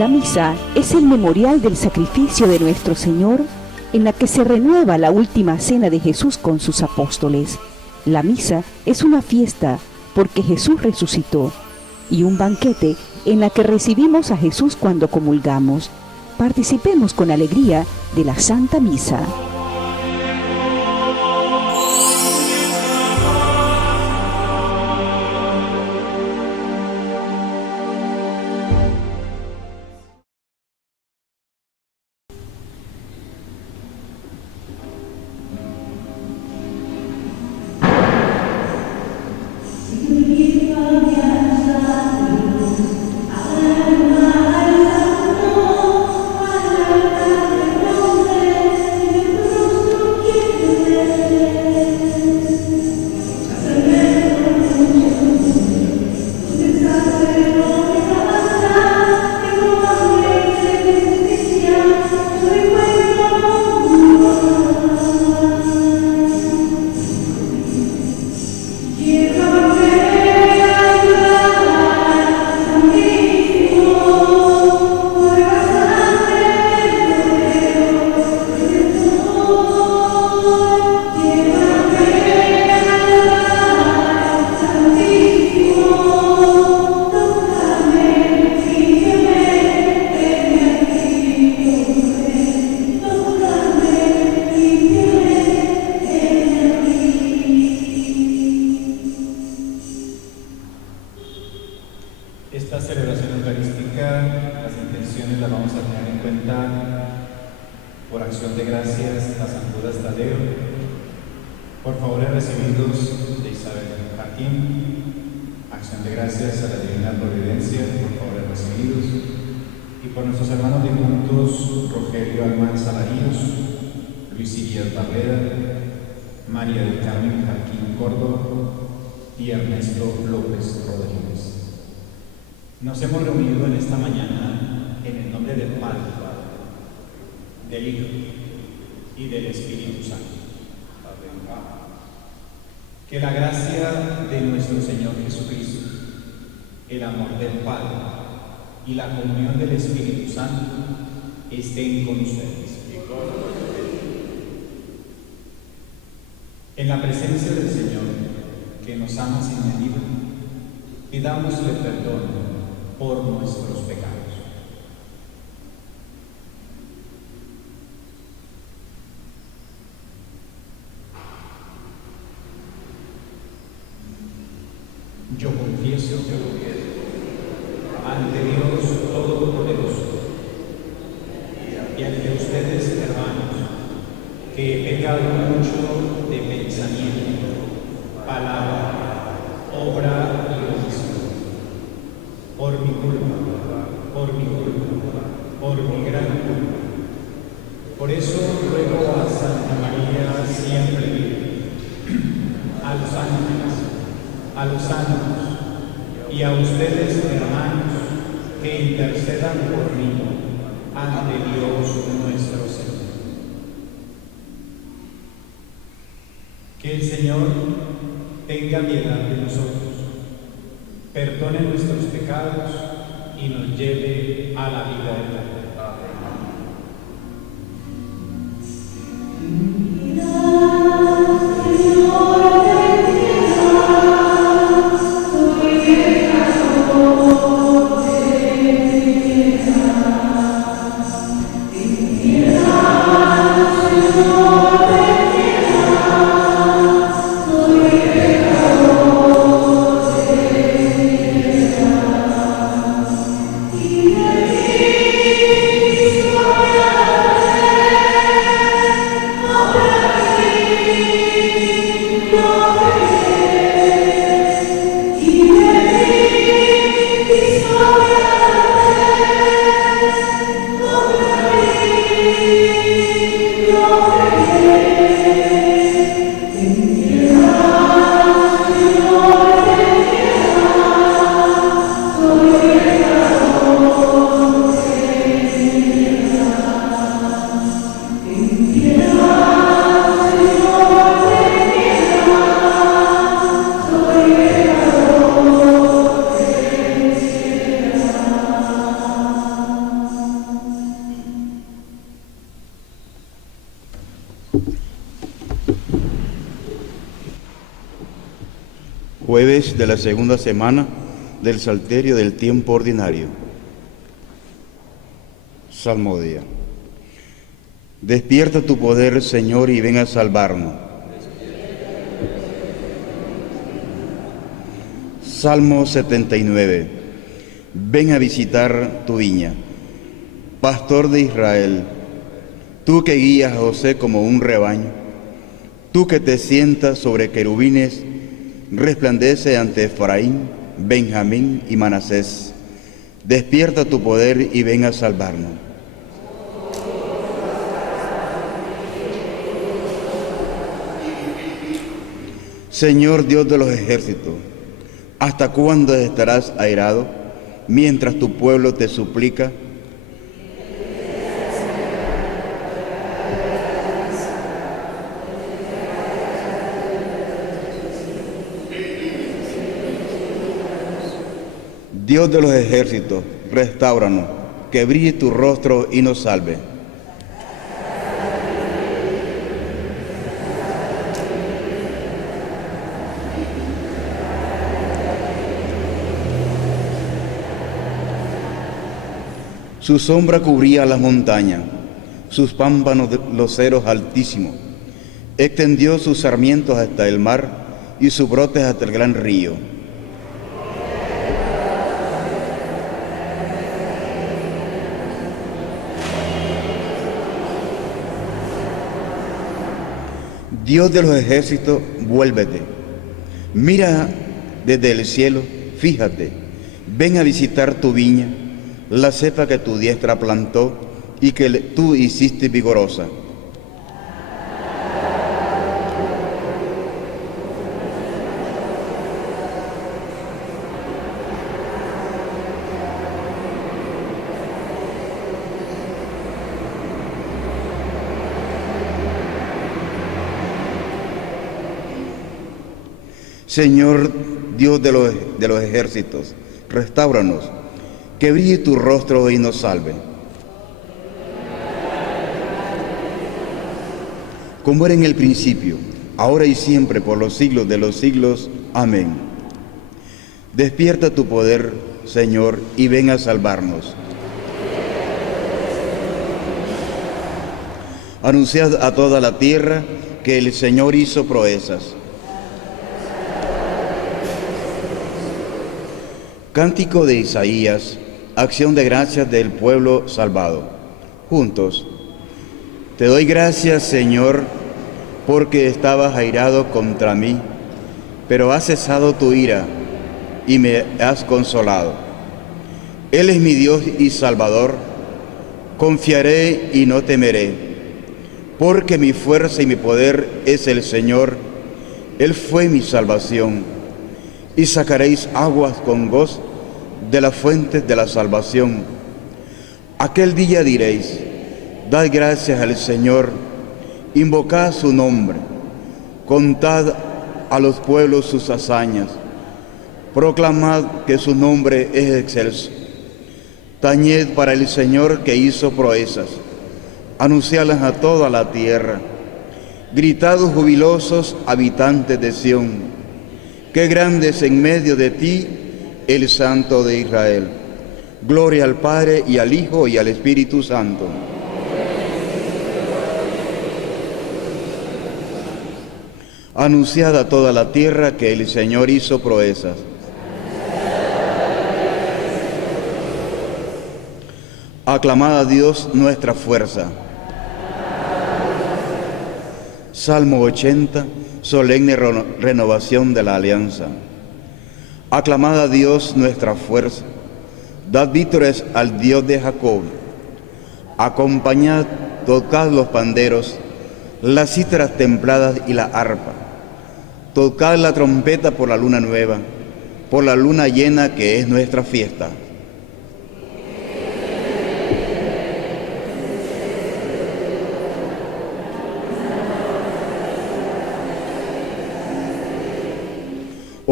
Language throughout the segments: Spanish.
La misa es el memorial del sacrificio de nuestro Señor, en la que se renueva la última cena de Jesús con sus apóstoles. La misa es una fiesta porque Jesús resucitó y un banquete en la que recibimos a Jesús cuando comulgamos. Participemos con alegría de la Santa Misa. Esta celebración eucarística, las intenciones las vamos a tener en cuenta por acción de gracias a San Judas Tadeo, por favores recibidos de Isabel Jaquín, acción de gracias a la Divina Providencia, por favores recibidos, y por nuestros hermanos difuntos Rogelio Almanza Laríos, Luis Irias Barrera, María del Carmen Jaquín Córdoba y Ernesto López Rodríguez. Nos hemos reunido en esta mañana en el nombre del Padre, del Hijo y del Espíritu Santo. Que la gracia de nuestro Señor Jesucristo, el amor del Padre y la comunión del Espíritu Santo estén con ustedes. En la presencia del Señor, que nos ama sin medida, pidámosle perdón por nuestros pecados. Yo confieso ante Dios Todopoderoso y ante ustedes, hermanos, que he pecado mucho de pensamiento, palabra, obra y omisión, por mi culpa, por mi gran culpa. Por eso ruego a Santa María siempre Virgen, a los ángeles, a los santos y a ustedes, hermanos, que intercedan por mí ante Dios nuestro Señor. Que el Señor tenga piedad de nosotros, perdone nuestros pecados y nos lleve a la vida eterna. Yeah. Jueves de la segunda semana del Salterio del tiempo ordinario. Salmodia. Despierta tu poder, Señor, y ven a salvarnos. Salmo 79. Ven a visitar tu viña. Pastor de Israel, tú que guías a José como un rebaño, tú que te sientas sobre querubines, resplandece ante Efraín, Benjamín y Manasés. Despierta tu poder y ven a salvarnos. Señor Dios de los ejércitos, ¿hasta cuándo estarás airado mientras tu pueblo te suplica? Dios de los ejércitos, restáuranos, que brille tu rostro y nos salve. Su sombra cubría las montañas, sus pámpanos los ceros altísimos. Extendió sus sarmientos hasta el mar y sus brotes hasta el gran río. Dios de los ejércitos, vuélvete. Mira desde el cielo, fíjate. Ven a visitar tu viña, la cepa que tu diestra plantó y que tú hiciste vigorosa. Señor Dios de los ejércitos, restáuranos, que brille tu rostro y nos salve. Como era en el principio, ahora y siempre, por los siglos de los siglos. Amén. Despierta tu poder, Señor, y ven a salvarnos. Anunciad a toda la tierra que el Señor hizo proezas. Cántico de Isaías, acción de gracias del pueblo salvado. Juntos. Te doy gracias, Señor, porque estabas airado contra mí, pero has cesado tu ira y me has consolado. Él es mi Dios y Salvador, confiaré y no temeré, porque mi fuerza y mi poder es el Señor. Él fue mi salvación. Y sacaréis aguas con gozo de las fuentes de la salvación. Aquel día diréis, dad gracias al Señor, invocad su nombre, contad a los pueblos sus hazañas, proclamad que su nombre es excelso. Tañed para el Señor que hizo proezas, anuncialas a toda la tierra. Gritad jubilosos habitantes de Sión, qué grande es en medio de ti el Santo de Israel. Gloria al Padre y al Hijo y al Espíritu Santo. Anunciad a toda la tierra que el Señor hizo proezas. Aclamad a Dios nuestra fuerza. Salmo 80. Solemne renovación de la alianza. Aclamad a Dios nuestra fuerza, dad vítores al Dios de Jacob. Acompañad, tocad los panderos, las cítaras templadas y la arpa. Tocad la trompeta por la luna nueva, por la luna llena que es nuestra fiesta.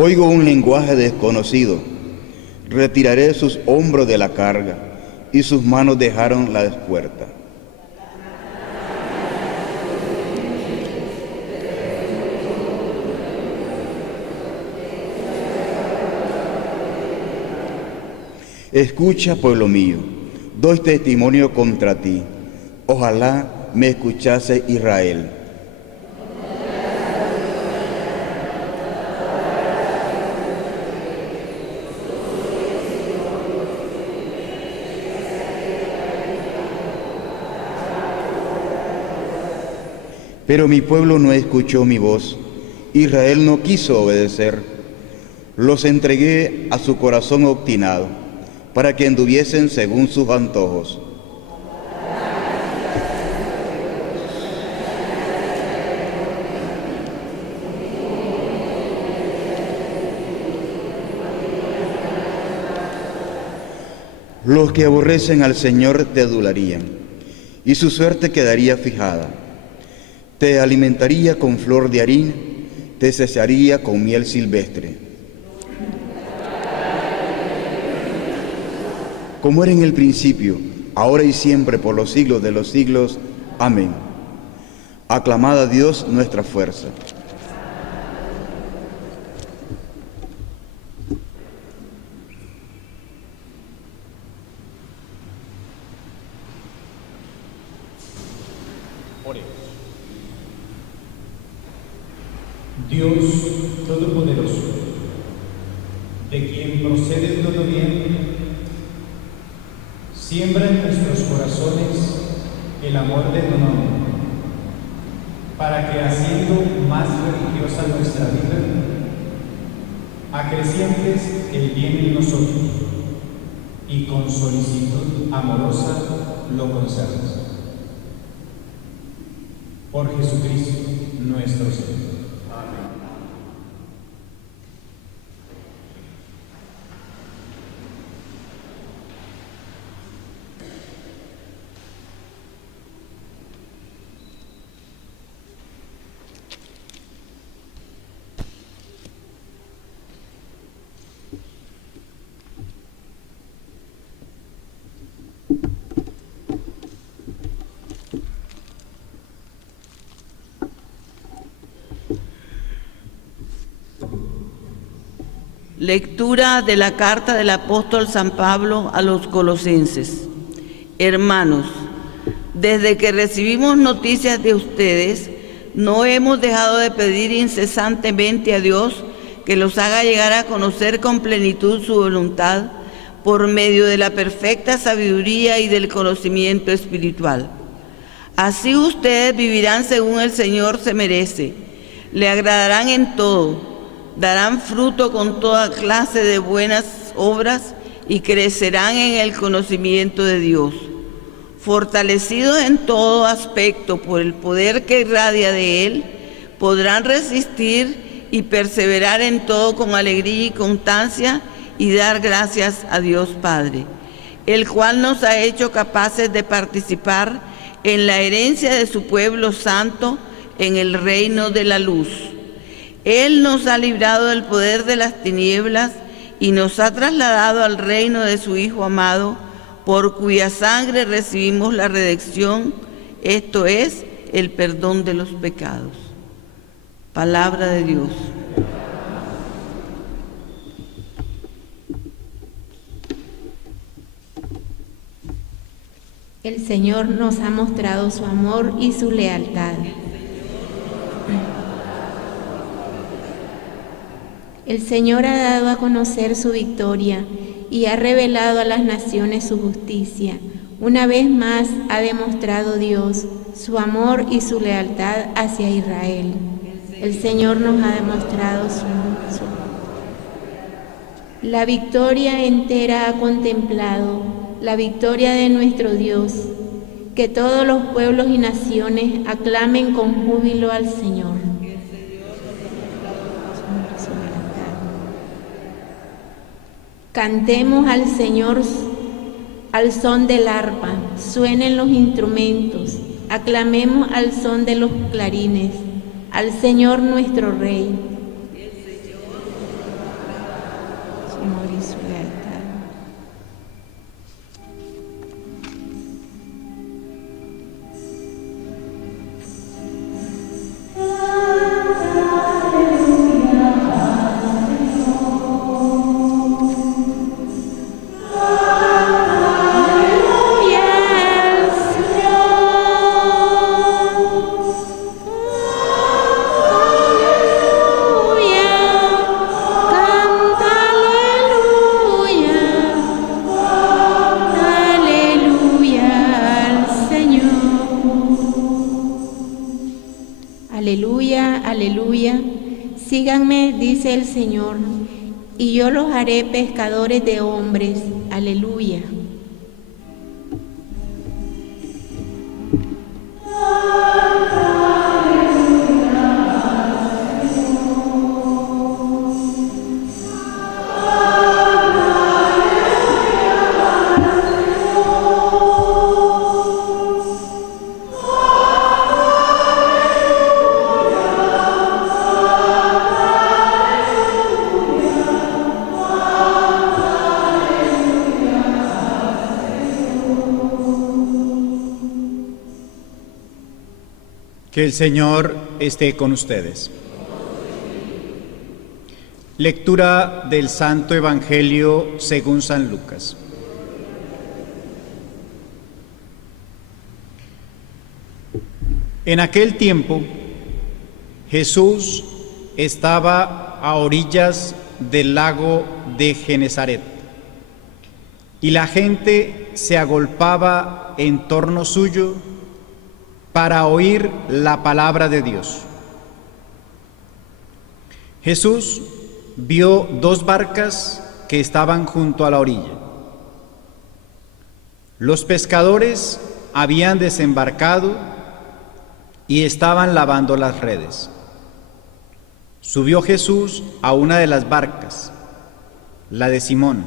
Oigo un lenguaje desconocido. Retiraré sus hombros de la carga y sus manos dejaron la espuerta. Escucha, pueblo mío, doy testimonio contra ti. Ojalá me escuchase Israel. Pero mi pueblo no escuchó mi voz, Israel no quiso obedecer. Los entregué a su corazón obstinado, para que anduviesen según sus antojos. Los que aborrecen al Señor te adularían, y su suerte quedaría fijada. Te alimentaría con flor de harina, te saciaría con miel silvestre. Como era en el principio, ahora y siempre, por los siglos de los siglos. Amén. Aclamad a Dios nuestra fuerza. Oremos. Dios Todopoderoso, de quien procede todo bien, siembra en nuestros corazones el amor de tu nombre, para que, haciendo más religiosa nuestra vida, acrecientes el bien en nosotros y con solicitud amorosa lo conserves. Por Jesucristo nuestro Señor. Lectura de la carta del apóstol San Pablo a los colosenses. Hermanos, desde que recibimos noticias de ustedes, no hemos dejado de pedir incesantemente a Dios que los haga llegar a conocer con plenitud su voluntad por medio de la perfecta sabiduría y del conocimiento espiritual. Así ustedes vivirán según el Señor se merece, le agradarán en todo, darán fruto con toda clase de buenas obras y crecerán en el conocimiento de Dios. Fortalecidos en todo aspecto por el poder que irradia de Él, podrán resistir y perseverar en todo con alegría y constancia y dar gracias a Dios Padre, el cual nos ha hecho capaces de participar en la herencia de su pueblo santo en el reino de la luz. Él nos ha librado del poder de las tinieblas y nos ha trasladado al reino de su Hijo amado, por cuya sangre recibimos la redención, esto es, el perdón de los pecados. Palabra de Dios. El Señor nos ha mostrado su amor y su lealtad. El Señor ha dado a conocer su victoria y ha revelado a las naciones su justicia. Una vez más ha demostrado Dios su amor y su lealtad hacia Israel. El Señor nos ha demostrado su amor. La victoria entera ha contemplado, la victoria de nuestro Dios. Que todos los pueblos y naciones aclamen con júbilo al Señor. Cantemos al Señor al son del arpa, suenen los instrumentos, aclamemos al son de los clarines, al Señor nuestro Rey. Su amor y su lealtad. Alleluia, alleluia. Aleluya, aleluya. Síganme, dice el Señor, y yo los haré pescadores de hombres. Aleluya. Que el Señor esté con ustedes. Lectura del Santo Evangelio según San Lucas. En aquel tiempo, Jesús estaba a orillas del lago de Genesaret, y la gente se agolpaba en torno suyo para oír la palabra de Dios. Jesús vio 2 barcas que estaban junto a la orilla. Los pescadores habían desembarcado y estaban lavando las redes. Subió Jesús a una de las barcas, la de Simón.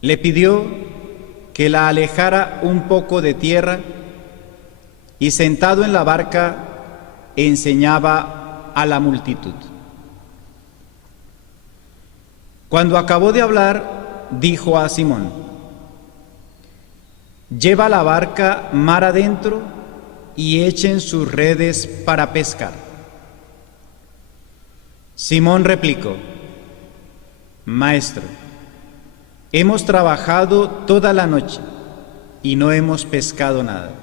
Le pidió que la alejara un poco de tierra, y sentado en la barca enseñaba a la multitud. Cuando acabó de hablar, dijo a Simón: «Lleva la barca mar adentro y echen sus redes para pescar». Simón replicó: «Maestro, hemos trabajado toda la noche y no hemos pescado nada.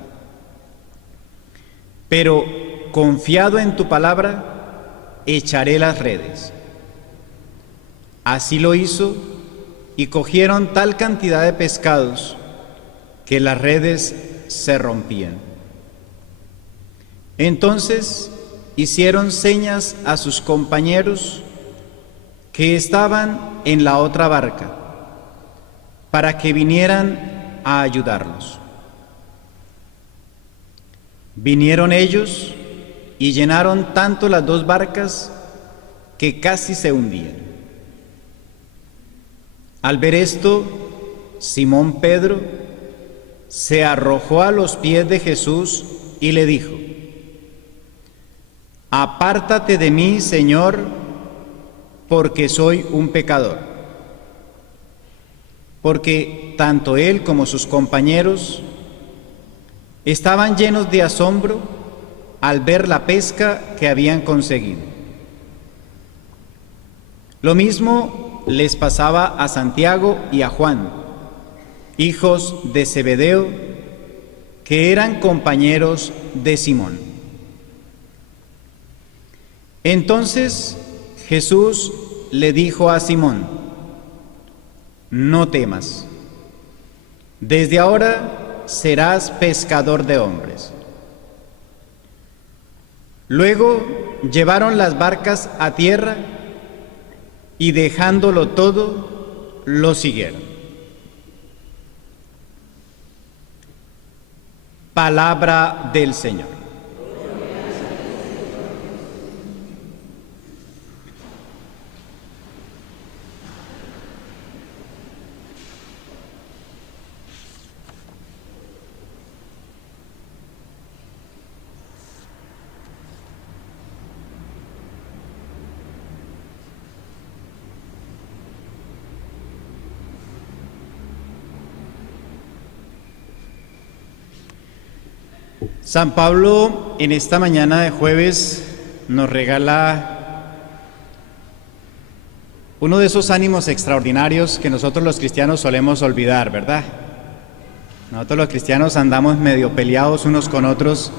Pero, confiado en tu palabra, echaré las redes». Así lo hizo, y cogieron tal cantidad de pescados que las redes se rompían. Entonces hicieron señas a sus compañeros que estaban en la otra barca, para que vinieran a ayudarlos. Vinieron ellos y llenaron tanto las 2 barcas que casi se hundían. Al ver esto, Simón Pedro se arrojó a los pies de Jesús y le dijo: «Apártate de mí, Señor, porque soy un pecador». Porque tanto él como sus compañeros estaban llenos de asombro al ver la pesca que habían conseguido. Lo mismo les pasaba a Santiago y a Juan, hijos de Zebedeo, que eran compañeros de Simón. Entonces Jesús le dijo a Simón: «No temas, desde ahora serás pescador de hombres». Luego llevaron las barcas a tierra y, dejándolo todo, lo siguieron. Palabra del Señor. San Pablo en esta mañana de jueves nos regala uno de esos ánimos extraordinarios que nosotros los cristianos solemos olvidar, ¿verdad? Nosotros los cristianos andamos medio peleados unos con otros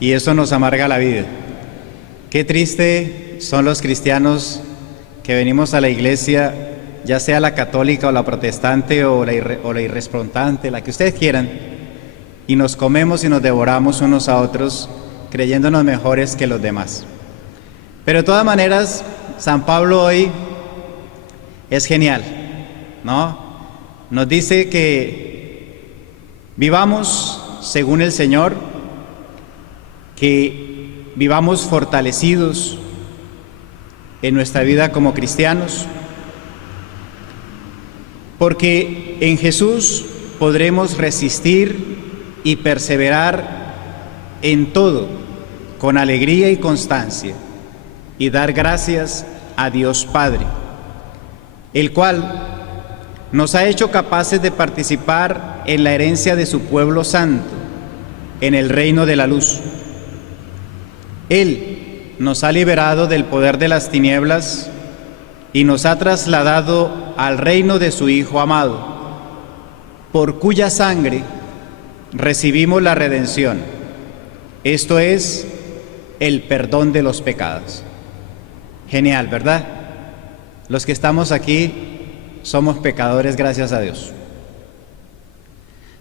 y eso nos amarga la vida. Qué triste son los cristianos que venimos a la iglesia, ya sea la católica o la protestante o la irresponsable, la que ustedes quieran, y nos comemos y nos devoramos unos a otros creyéndonos mejores que los demás. Pero de todas maneras, San Pablo hoy es genial, ¿no? Nos dice que vivamos según el Señor, que vivamos fortalecidos en nuestra vida como cristianos, porque en Jesús podremos resistir y perseverar en todo con alegría y constancia y dar gracias a Dios Padre, el cual nos ha hecho capaces de participar en la herencia de su pueblo santo, en el reino de la luz. Él nos ha liberado del poder de las tinieblas y nos ha trasladado al reino de su Hijo amado, por cuya sangre recibimos la redención, esto es, el perdón de los pecados. Genial, ¿verdad? Los que estamos aquí somos pecadores, gracias a Dios.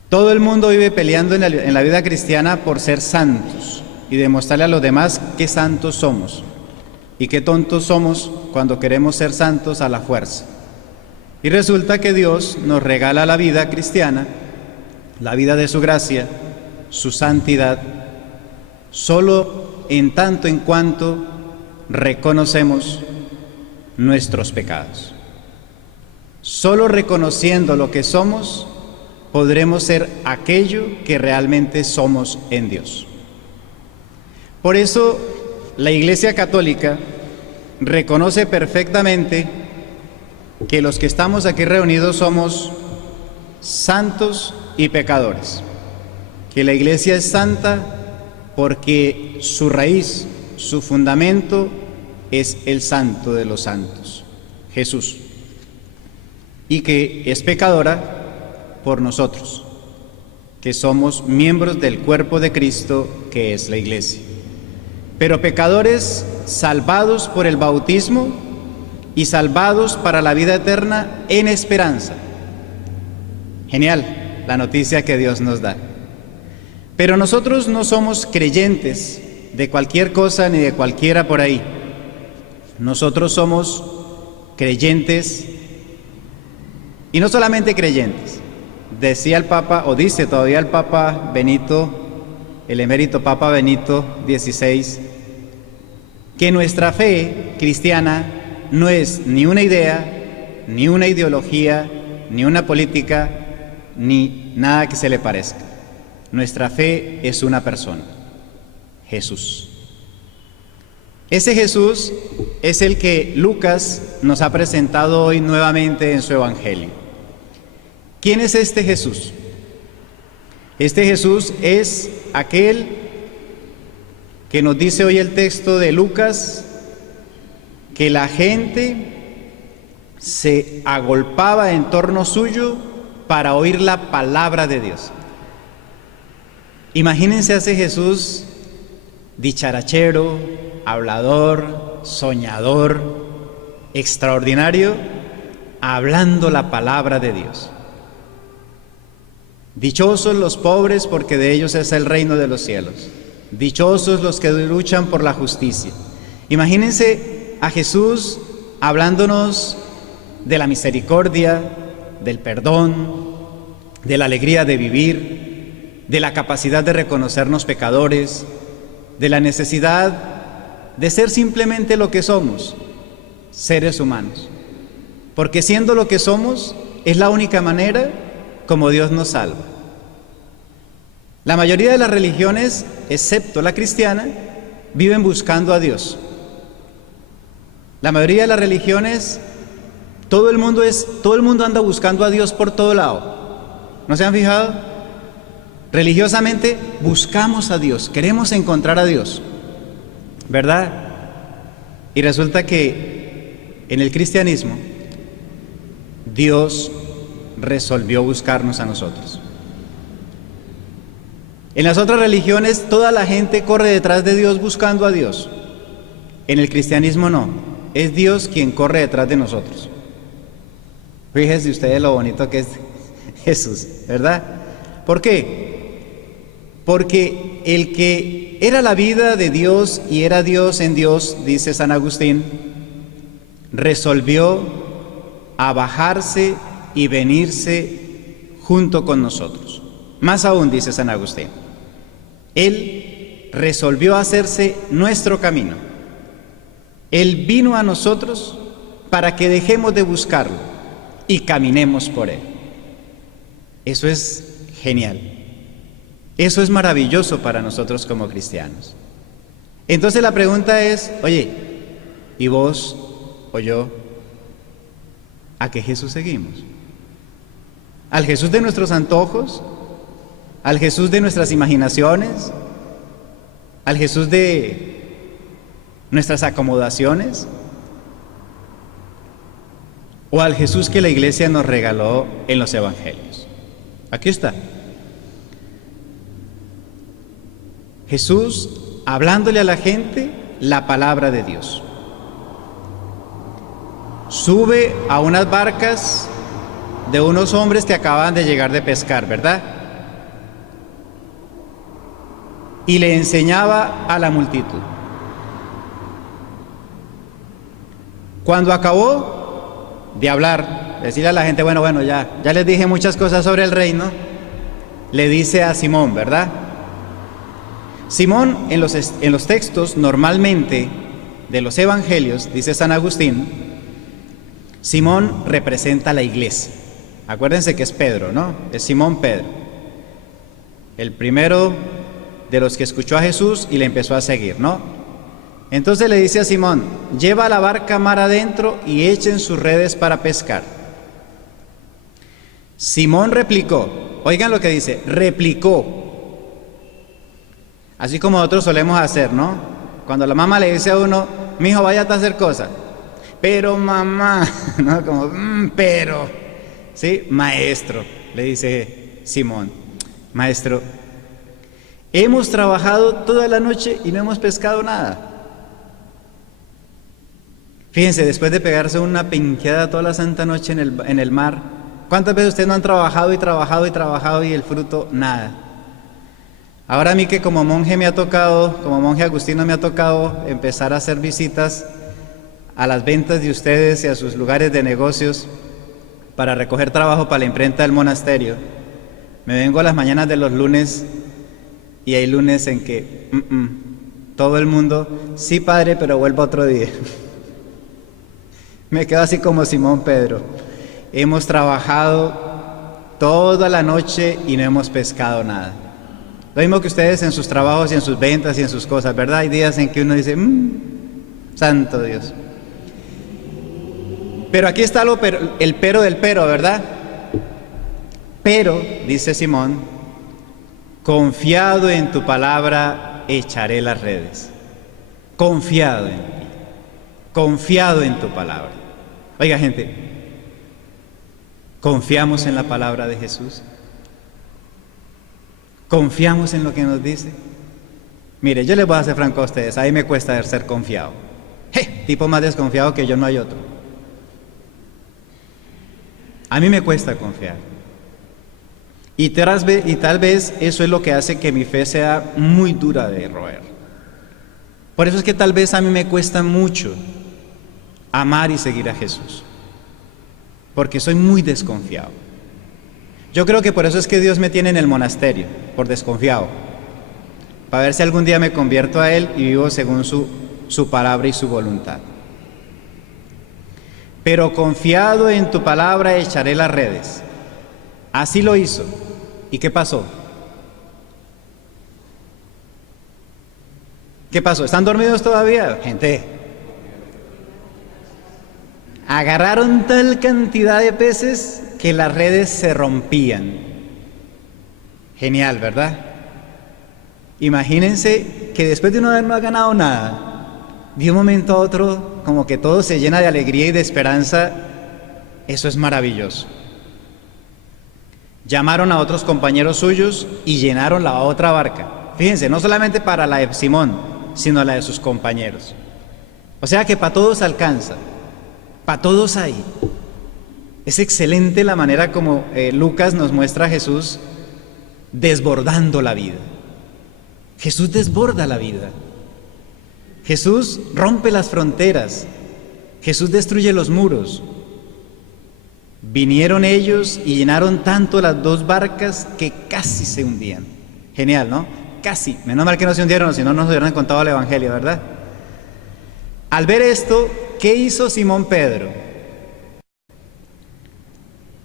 Todo el mundo vive peleando en la vida cristiana por ser santos y demostrarle a los demás qué santos somos y qué tontos somos cuando queremos ser santos a la fuerza. Y resulta que Dios nos regala la vida cristiana, la vida de su gracia, su santidad, solo en tanto en cuanto reconocemos nuestros pecados. Solo reconociendo lo que somos, podremos ser aquello que realmente somos en Dios. Por eso, la Iglesia Católica reconoce perfectamente que los que estamos aquí reunidos somos santos y pecadores, que la Iglesia es santa porque su raíz, su fundamento es el santo de los santos, Jesús, y que es pecadora por nosotros, que somos miembros del cuerpo de Cristo, que es la Iglesia. Pero pecadores salvados por el bautismo y salvados para la vida eterna en esperanza. Genial la noticia que Dios nos da. Pero nosotros no somos creyentes de cualquier cosa ni de cualquiera por ahí. Nosotros somos creyentes, y no solamente creyentes. Decía el Papa, o dice todavía el Papa Benito, el emérito Papa Benito XVI, que nuestra fe cristiana no es ni una idea, ni una ideología, ni una política, ni nada que se le parezca. Nuestra fe es una persona, Jesús. Ese Jesús es el que Lucas nos ha presentado hoy nuevamente en su Evangelio. ¿Quién es este Jesús? Este Jesús es aquel que nos dice hoy el texto de Lucas, que la gente se agolpaba en torno suyo para oír la palabra de Dios. Imagínense a ese Jesús dicharachero, hablador, soñador, extraordinario, hablando la palabra de Dios. Dichosos los pobres, porque de ellos es el reino de los cielos. Dichosos los que luchan por la justicia. Imagínense a Jesús hablándonos de la misericordia, del perdón, de la alegría de vivir, de la capacidad de reconocernos pecadores, de la necesidad de ser simplemente lo que somos, seres humanos. Porque siendo lo que somos, es la única manera como Dios nos salva. La mayoría de las religiones, excepto la cristiana, viven buscando a Dios. La mayoría de las religiones, todo el mundo anda buscando a Dios por todo lado. ¿No se han fijado? Religiosamente buscamos a Dios, queremos encontrar a Dios, ¿verdad? Y resulta que en el cristianismo Dios resolvió buscarnos a nosotros. En las otras religiones toda la gente corre detrás de Dios buscando a Dios. En el cristianismo no, es Dios quien corre detrás de nosotros. Fíjense ustedes lo bonito que es Jesús, ¿verdad? ¿Por qué? porque el que era la vida de Dios y era Dios en Dios, dice San Agustín, resolvió a bajarse y venirse junto con nosotros. Más aún, dice San Agustín, Él resolvió hacerse nuestro camino. Él vino a nosotros para que dejemos de buscarlo y caminemos por Él. Eso es genial. Eso es maravilloso para nosotros como cristianos. Entonces la pregunta es, oye, ¿y vos o yo a qué Jesús seguimos? ¿Al Jesús de nuestros antojos? ¿Al Jesús de nuestras imaginaciones? ¿Al Jesús de nuestras acomodaciones? ¿O al Jesús que la Iglesia nos regaló en los Evangelios? Aquí está. Jesús hablándole a la gente la palabra de Dios. Sube a unas barcas de unos hombres que acaban de llegar de pescar, ¿verdad? Y le enseñaba a la multitud. Cuando acabó de hablar, decirle a la gente, bueno, ya les dije muchas cosas sobre el reino, le dice a Simón, ¿verdad? Simón en los textos normalmente de los evangelios, dice San Agustín, Simón representa a la iglesia. Acuérdense que es Pedro, ¿no? Es Simón Pedro, el primero de los que escuchó a Jesús y le empezó a seguir, ¿no? Entonces le dice a Simón, lleva la barca mar adentro y echen sus redes para pescar. Simón replicó, oigan lo que dice, replicó. Así como nosotros solemos hacer, ¿no? Cuando la mamá le dice a uno, mijo, váyate a hacer cosas. Pero mamá, ¿no? Como, pero, ¿sí? Maestro, le dice Simón, maestro, hemos trabajado toda la noche y no hemos pescado nada. Fíjense, después de pegarse una penqueada toda la santa noche en el mar, ¿cuántas veces ustedes no han trabajado y trabajado y trabajado y el fruto nada? Ahora a mí que como monje me ha tocado, como monje agustino me ha tocado empezar a hacer visitas a las ventas de ustedes y a sus lugares de negocios para recoger trabajo para la imprenta del monasterio. Me vengo a las mañanas de los lunes y hay lunes en que todo el mundo, sí padre, pero vuelvo otro día. Me quedo así como Simón Pedro. Hemos trabajado toda la noche y no hemos pescado nada. Lo mismo que ustedes en sus trabajos y en sus ventas y en sus cosas, ¿verdad? Hay días en que uno dice, santo Dios. Pero aquí está el pero del pero, ¿verdad? Pero, dice Simón, confiado en tu palabra echaré las redes. Confiado en ti. Confiado en tu palabra. Oiga, gente, ¿confiamos en la palabra de Jesús? ¿Confiamos en lo que nos dice? Mire, yo les voy a ser franco a ustedes, a mí me cuesta ser confiado. Tipo más desconfiado que yo no hay otro. A mí me cuesta confiar. Y tal vez eso es lo que hace que mi fe sea muy dura de roer. Por eso es que tal vez a mí me cuesta mucho amar y seguir a Jesús. Porque soy muy desconfiado. Yo creo que por eso es que Dios me tiene en el monasterio, por desconfiado. Para ver si algún día me convierto a Él y vivo según su palabra y su voluntad. Pero confiado en tu palabra echaré las redes. Así lo hizo. ¿Y qué pasó? ¿Qué pasó? ¿Están dormidos todavía? Gente, agarraron tal cantidad de peces que las redes se rompían. Genial, ¿verdad? Imagínense que después de uno no ha ganado nada, de un momento a otro, como que todo se llena de alegría y de esperanza. Eso es maravilloso. Llamaron a otros compañeros suyos y llenaron la otra barca. Fíjense, no solamente para la de Simón, sino la de sus compañeros. O sea que para todos alcanza, para todos hay. Es excelente la manera como Lucas nos muestra a Jesús desbordando la vida. Jesús desborda la vida. Jesús rompe las fronteras. Jesús destruye los muros. Vinieron ellos y llenaron tanto las dos barcas que casi se hundían. Genial, ¿no? Casi. Menos mal que no se hundieron, si no nos hubieran contado el Evangelio, ¿verdad? Al ver esto, ¿qué hizo Simón Pedro?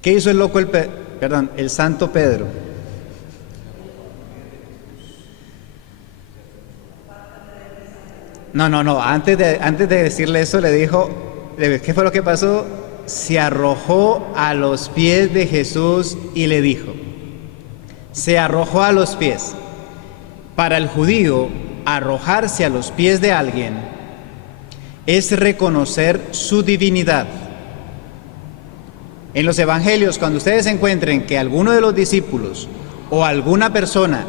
¿Qué hizo el loco, el santo Pedro? No, antes de decirle eso le dijo, ¿qué fue lo que pasó? Se arrojó a los pies de Jesús y le dijo, se arrojó a los pies. Para el judío, arrojarse a los pies de alguien es reconocer su divinidad. En los evangelios, cuando ustedes encuentren que alguno de los discípulos o alguna persona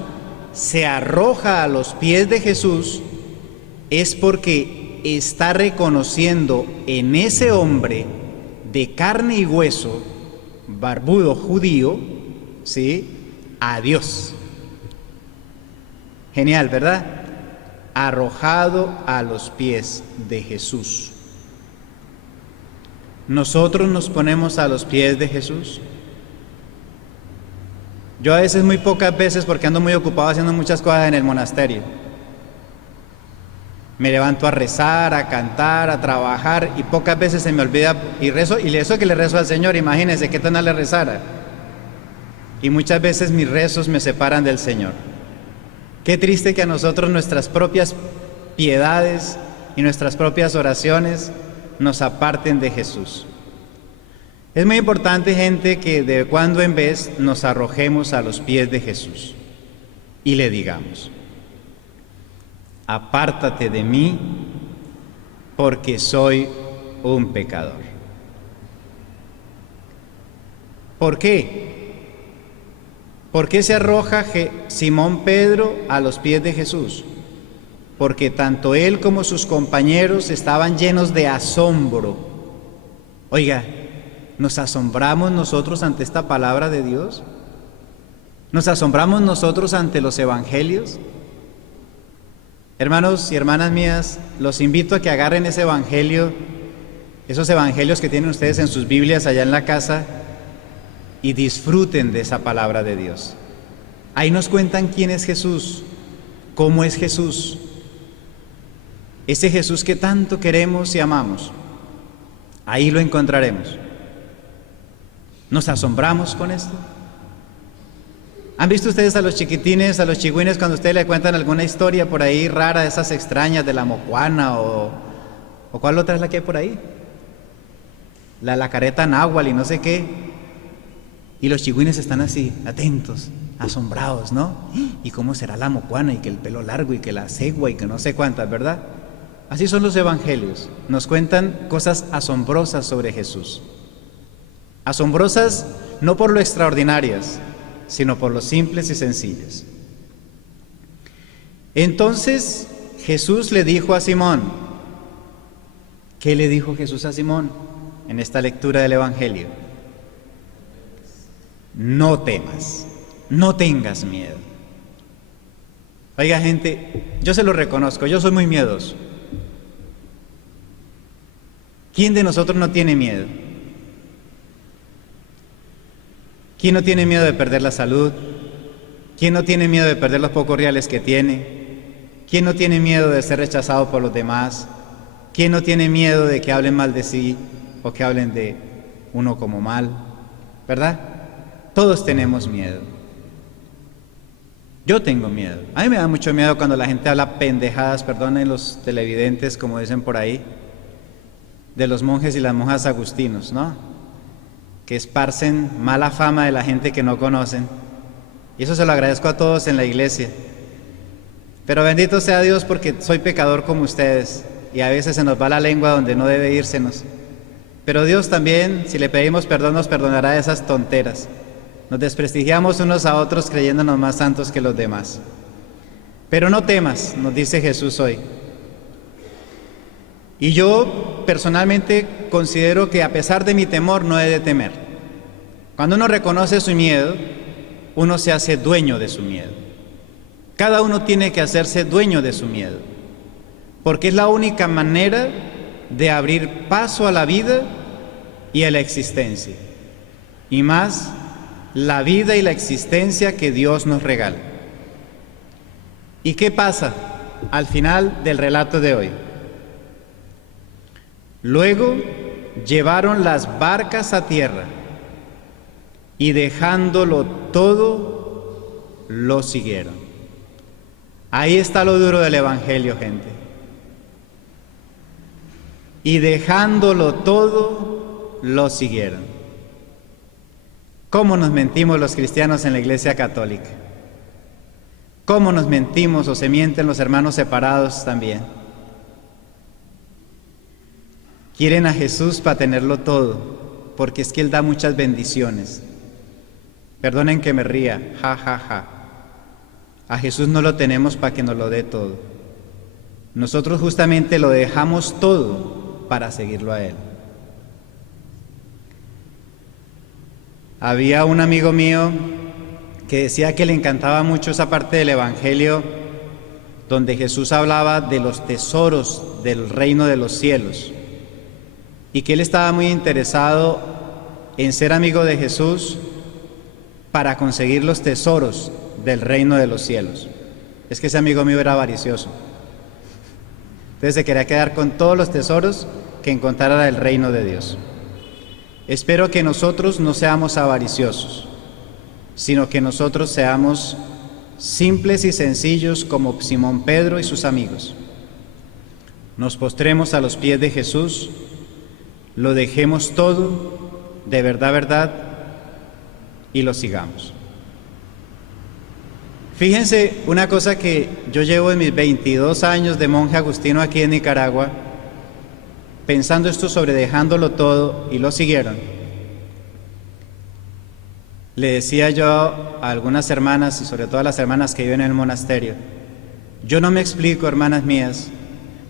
se arroja a los pies de Jesús, es porque está reconociendo en ese hombre de carne y hueso, barbudo judío, ¿sí?, a Dios. Genial, ¿verdad? Arrojado a los pies de Jesús. ¿Nosotros nos ponemos a los pies de Jesús? Yo a veces, muy pocas veces, porque ando muy ocupado haciendo muchas cosas en el monasterio, me levanto a rezar, a cantar, a trabajar, y pocas veces se me olvida y rezo, y eso que le rezo al Señor, imagínense qué tan le rezara. Y muchas veces mis rezos me separan del Señor. Qué triste que a nosotros nuestras propias piedades y nuestras propias oraciones nos aparten de Jesús. Es muy importante, gente, que de cuando en vez nos arrojemos a los pies de Jesús y le digamos: apártate de mí, porque soy un pecador. ¿Por qué? ¿Por qué se arroja Simón Pedro a los pies de Jesús? Porque tanto él como sus compañeros estaban llenos de asombro. Oiga, ¿nos asombramos nosotros ante esta palabra de Dios? ¿Nos asombramos nosotros ante los evangelios? Hermanos y hermanas mías, los invito a que agarren ese evangelio, esos evangelios que tienen ustedes en sus Biblias allá en la casa, y disfruten de esa palabra de Dios. Ahí nos cuentan quién es Jesús, cómo es Jesús, ese Jesús que tanto queremos y amamos. Ahí lo encontraremos. ¿Nos asombramos con esto? ¿Han visto ustedes a los chiquitines, a los chigüines, cuando ustedes le cuentan alguna historia por ahí rara, de esas extrañas, de la mocuana o cuál otra es la que hay por ahí? La careta náhuatl y no sé qué. Y los chigüines están así, atentos, asombrados, ¿no? ¿Y cómo será la mocuana? Y que el pelo largo, y que la cegua, y que no sé cuántas, ¿verdad? Así son los evangelios. Nos cuentan cosas asombrosas sobre Jesús. Asombrosas no por lo extraordinarias, sino por lo simples y sencillas. Entonces Jesús le dijo a Simón, ¿qué le dijo Jesús a Simón en esta lectura del Evangelio? No temas, no tengas miedo. Oiga, gente, yo se lo reconozco, yo soy muy miedoso. ¿Quién de nosotros no tiene miedo? ¿Quién no tiene miedo de perder la salud? ¿Quién no tiene miedo de perder los pocos reales que tiene? ¿Quién no tiene miedo de ser rechazado por los demás? ¿Quién no tiene miedo de que hablen mal de sí o que hablen de uno como mal? ¿Verdad? Todos tenemos miedo. Yo tengo miedo. A mí me da mucho miedo cuando la gente habla pendejadas, perdonen los televidentes, como dicen por ahí, de los monjes y las monjas agustinos, ¿no? Que esparcen mala fama de la gente que no conocen. Y eso se lo agradezco a todos en la iglesia. Pero bendito sea Dios, porque soy pecador como ustedes y a veces se nos va la lengua donde no debe írsenos. Pero Dios también, si le pedimos perdón, nos perdonará de esas tonteras. Nos desprestigiamos unos a otros creyéndonos más santos que los demás. Pero no temas, nos dice Jesús hoy. Y yo personalmente considero que a pesar de mi temor no he de temer. Cuando uno reconoce su miedo, uno se hace dueño de su miedo. Cada uno tiene que hacerse dueño de su miedo, porque es la única manera de abrir paso a la vida y a la existencia, y más la vida y la existencia que Dios nos regala. ¿Y qué pasa al final del relato de hoy? Luego llevaron las barcas a tierra y dejándolo todo, lo siguieron. Ahí está lo duro del Evangelio, gente. Y dejándolo todo, lo siguieron. ¿Cómo nos mentimos los cristianos en la Iglesia Católica? ¿Cómo nos mentimos o se mienten los hermanos separados también? Quieren a Jesús para tenerlo todo, porque es que Él da muchas bendiciones. Perdonen que me ría, ja, ja, ja. A Jesús no lo tenemos para que nos lo dé todo. Nosotros justamente lo dejamos todo para seguirlo a Él. Había un amigo mío que decía que le encantaba mucho esa parte del Evangelio donde Jesús hablaba de los tesoros del reino de los cielos y que él estaba muy interesado en ser amigo de Jesús para conseguir los tesoros del reino de los cielos. Es que ese amigo mío era avaricioso, entonces se quería quedar con todos los tesoros que encontrara del reino de Dios. Espero que nosotros no seamos avariciosos, sino que nosotros seamos simples y sencillos como Simón Pedro y sus amigos. Nos postremos a los pies de Jesús, lo dejemos todo, de verdad, verdad, y lo sigamos. Fíjense una cosa que yo llevo en mis 22 años de monje agustino aquí en Nicaragua, pensando esto sobre dejándolo todo, y lo siguieron. Le decía yo a algunas hermanas, y sobre todo a las hermanas que viven en el monasterio, yo no me explico, hermanas mías,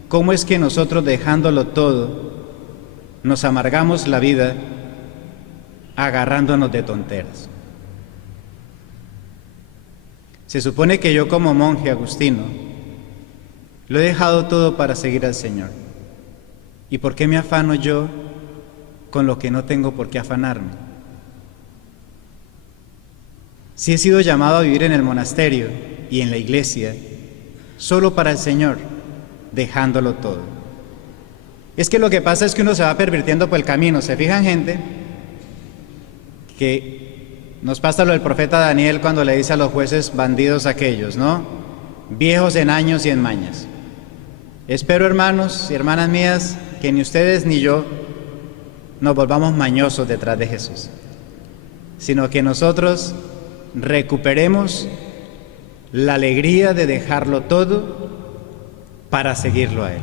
cómo es que nosotros dejándolo todo, nos amargamos la vida agarrándonos de tonteras. Se supone que yo como monje agustino lo he dejado todo para seguir al Señor. ¿Y por qué me afano yo con lo que no tengo por qué afanarme? Si he sido llamado a vivir en el monasterio y en la iglesia solo para el Señor, dejándolo todo. Es que lo que pasa es que uno se va pervirtiendo por el camino. ¿Se fijan, gente? Que nos pasa lo del profeta Daniel cuando le dice a los jueces bandidos aquellos, ¿no? Viejos en años y en mañas. Espero, hermanos y hermanas mías, que ni ustedes ni yo nos volvamos mañosos detrás de Jesús, sino que nosotros recuperemos la alegría de dejarlo todo para seguirlo a Él.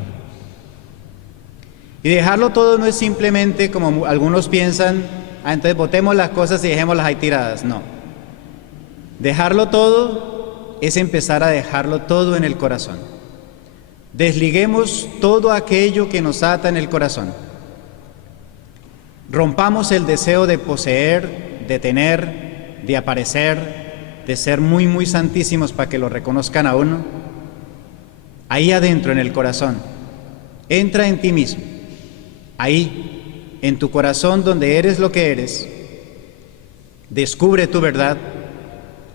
Y dejarlo todo no es simplemente como algunos piensan, entonces botemos las cosas y dejémoslas ahí tiradas. No. Dejarlo todo es empezar a dejarlo todo en el corazón. Desliguemos todo aquello que nos ata en el corazón. Rompamos el deseo de poseer, de tener, de aparecer, de ser muy, muy santísimos para que lo reconozcan a uno. Ahí adentro en el corazón, entra en ti mismo. Ahí, en tu corazón donde eres lo que eres, descubre tu verdad,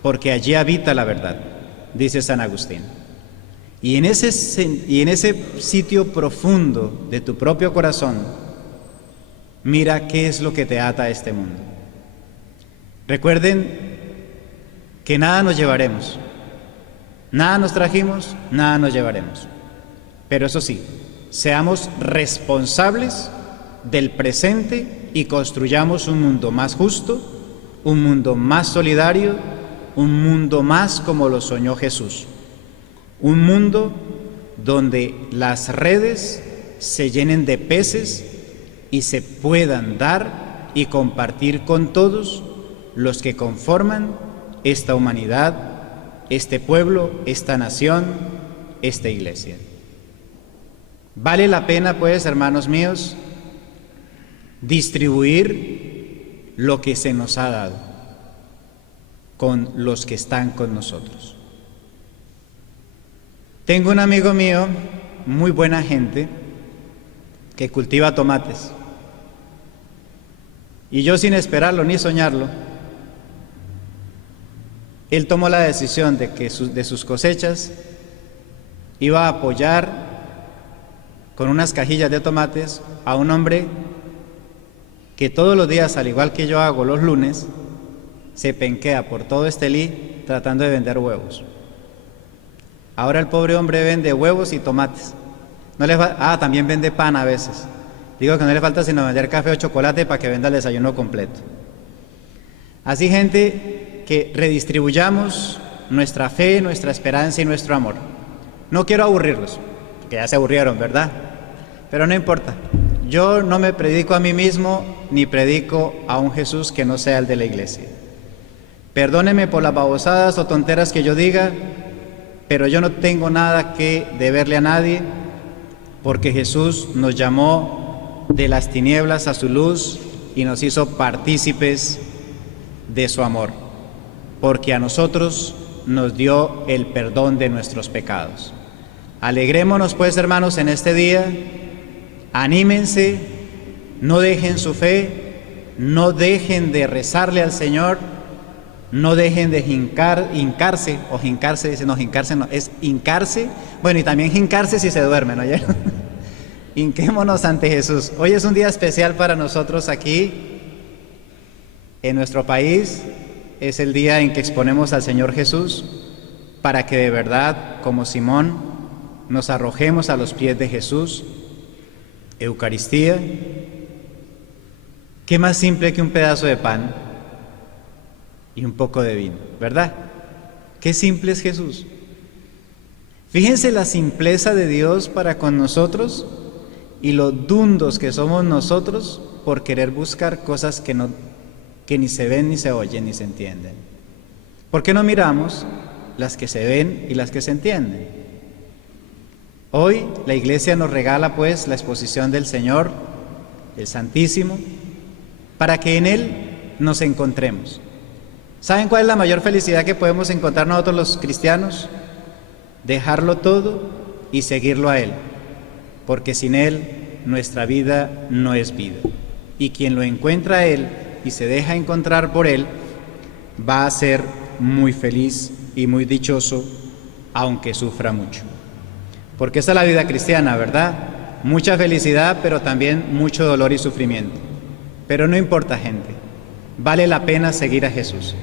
porque allí habita la verdad, dice San Agustín. Y en ese sitio profundo de tu propio corazón, mira qué es lo que te ata a este mundo. Recuerden que nada nos llevaremos, nada nos trajimos, nada nos llevaremos. Pero eso sí, seamos responsables del presente y construyamos un mundo más justo, un mundo más solidario, un mundo más como lo soñó Jesús. Un mundo donde las redes se llenen de peces y se puedan dar y compartir con todos los que conforman esta humanidad, este pueblo, esta nación, esta iglesia. Vale la pena, pues, hermanos míos, distribuir lo que se nos ha dado con los que están con nosotros. Tengo un amigo mío, muy buena gente, que cultiva tomates. Y yo, sin esperarlo ni soñarlo, él tomó la decisión de que de sus cosechas iba a apoyar con unas cajillas de tomates a un hombre que todos los días, al igual que yo hago los lunes, se penquea por todo Estelí tratando de vender huevos. Ahora el pobre hombre vende huevos y tomates. También vende pan a veces. Digo que no le falta sino vender café o chocolate para que venda el desayuno completo. Así, gente, que redistribuyamos nuestra fe, nuestra esperanza y nuestro amor. No quiero aburrirlos, porque ya se aburrieron, ¿verdad? Pero no importa. Yo no me predico a mí mismo, ni predico a un Jesús que no sea el de la iglesia. Perdónenme por las babosadas o tonteras que yo diga, pero yo no tengo nada que deberle a nadie, porque Jesús nos llamó de las tinieblas a su luz y nos hizo partícipes de su amor, porque a nosotros nos dio el perdón de nuestros pecados. Alegrémonos pues, hermanos, en este día, anímense, no dejen su fe, no dejen de rezarle al Señor, no dejen de hincarse, es hincarse, bueno, y también hincarse si se duermen, ¿no? Hinquémonos ante Jesús. Hoy es un día especial para nosotros aquí, en nuestro país, es el día en que exponemos al Señor Jesús, para que de verdad, como Simón, nos arrojemos a los pies de Jesús. Eucaristía, ¿qué más simple que un pedazo de pan y un poco de vino, verdad? Qué simple es Jesús. Fíjense la simpleza de Dios para con nosotros y lo dundos que somos nosotros por querer buscar cosas que ni se ven, ni se oyen, ni se entienden. ¿Por qué no miramos las que se ven y las que se entienden? Hoy la Iglesia nos regala pues la exposición del Señor, el Santísimo, para que en Él nos encontremos. ¿Saben cuál es la mayor felicidad que podemos encontrar nosotros los cristianos? Dejarlo todo y seguirlo a Él, porque sin Él nuestra vida no es vida. Y quien lo encuentra a Él y se deja encontrar por Él, va a ser muy feliz y muy dichoso, aunque sufra mucho. Porque esa es la vida cristiana, ¿verdad? Mucha felicidad, pero también mucho dolor y sufrimiento. Pero no importa, gente, vale la pena seguir a Jesús.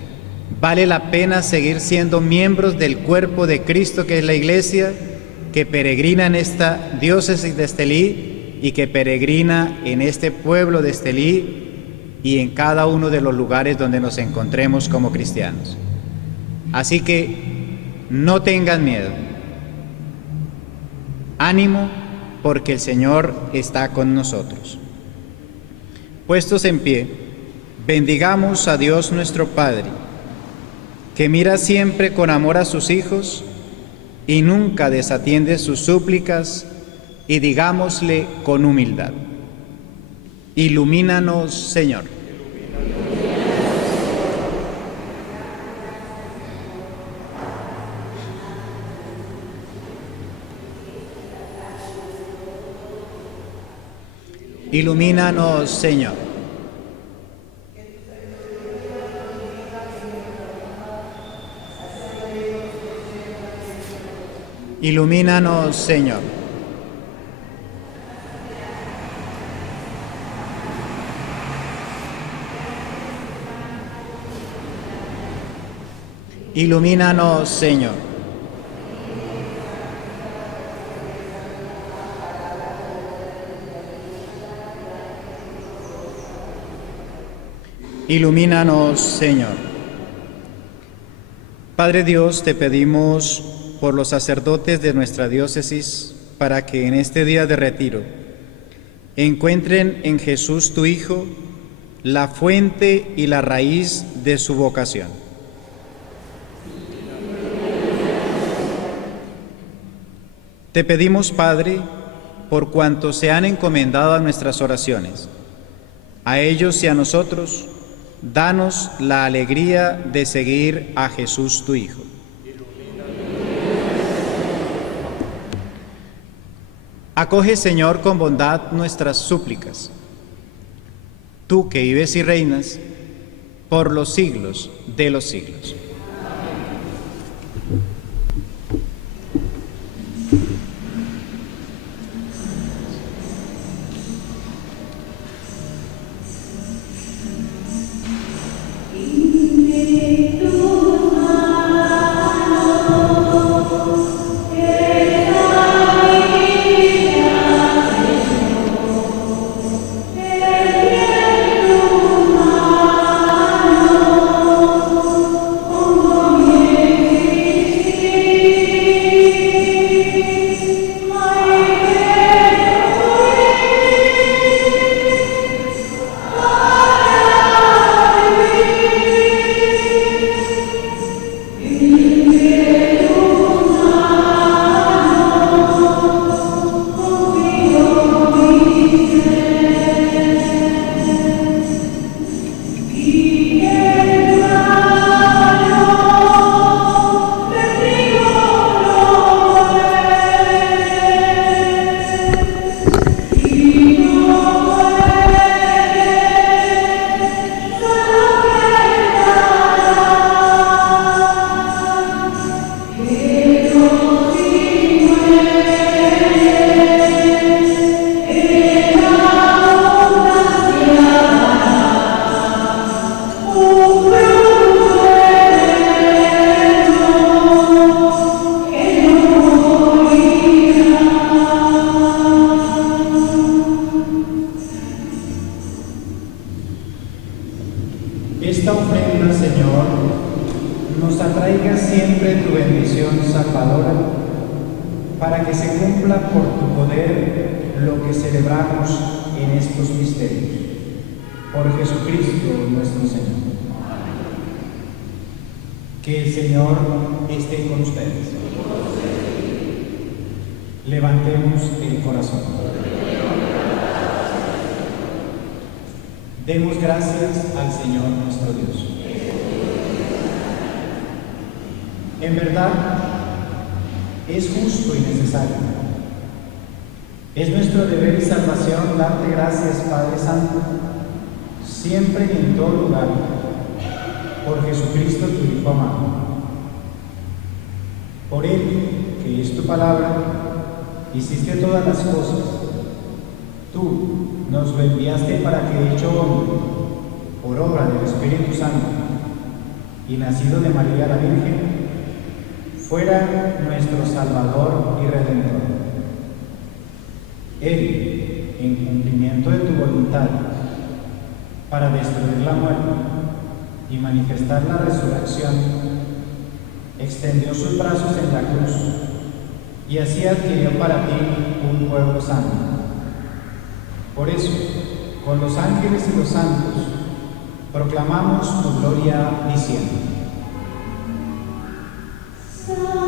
Vale la pena seguir siendo miembros del cuerpo de Cristo, que es la Iglesia, que peregrina en esta diócesis de Estelí y que peregrina en este pueblo de Estelí y en cada uno de los lugares donde nos encontremos como cristianos. Así que no tengan miedo. Ánimo, porque el Señor está con nosotros. Puestos en pie, bendigamos a Dios nuestro Padre, que mira siempre con amor a sus hijos y nunca desatiende sus súplicas, y digámosle con humildad: ilumínanos, Señor. Ilumínanos, Señor. Ilumínanos, Señor. Ilumínanos, Señor. Ilumínanos, Señor. Padre Dios, te pedimos por los sacerdotes de nuestra diócesis, para que en este día de retiro encuentren en Jesús, tu Hijo, la fuente y la raíz de su vocación. Te pedimos, Padre, por cuantos se han encomendado a nuestras oraciones, a ellos y a nosotros, danos la alegría de seguir a Jesús, tu Hijo. Acoge, Señor, con bondad nuestras súplicas. Tú que vives y reinas por los siglos de los siglos. Esta ofrenda, Señor, nos atraiga siempre tu bendición salvadora, para que se cumpla por tu poder lo que celebramos en estos misterios. Por Jesucristo nuestro Señor. Que el Señor esté con ustedes. Levantemos el corazón. Demos gracias al Señor nuestro Dios. En verdad, es justo y necesario. Es nuestro deber y salvación darte gracias, Padre Santo, siempre y en todo lugar, por Jesucristo tu Hijo amado. Por Él, que es tu palabra, hiciste todas las cosas. Tú nos lo enviaste para que, hecho hombre, por obra del Espíritu Santo y nacido de María la Virgen, fuera nuestro Salvador y Redentor. Él, en cumplimiento de tu voluntad, para destruir la muerte y manifestar la resurrección, extendió sus brazos en la cruz y así adquirió para ti un pueblo santo. Por eso, con los ángeles y los santos, proclamamos tu gloria diciendo: Quiero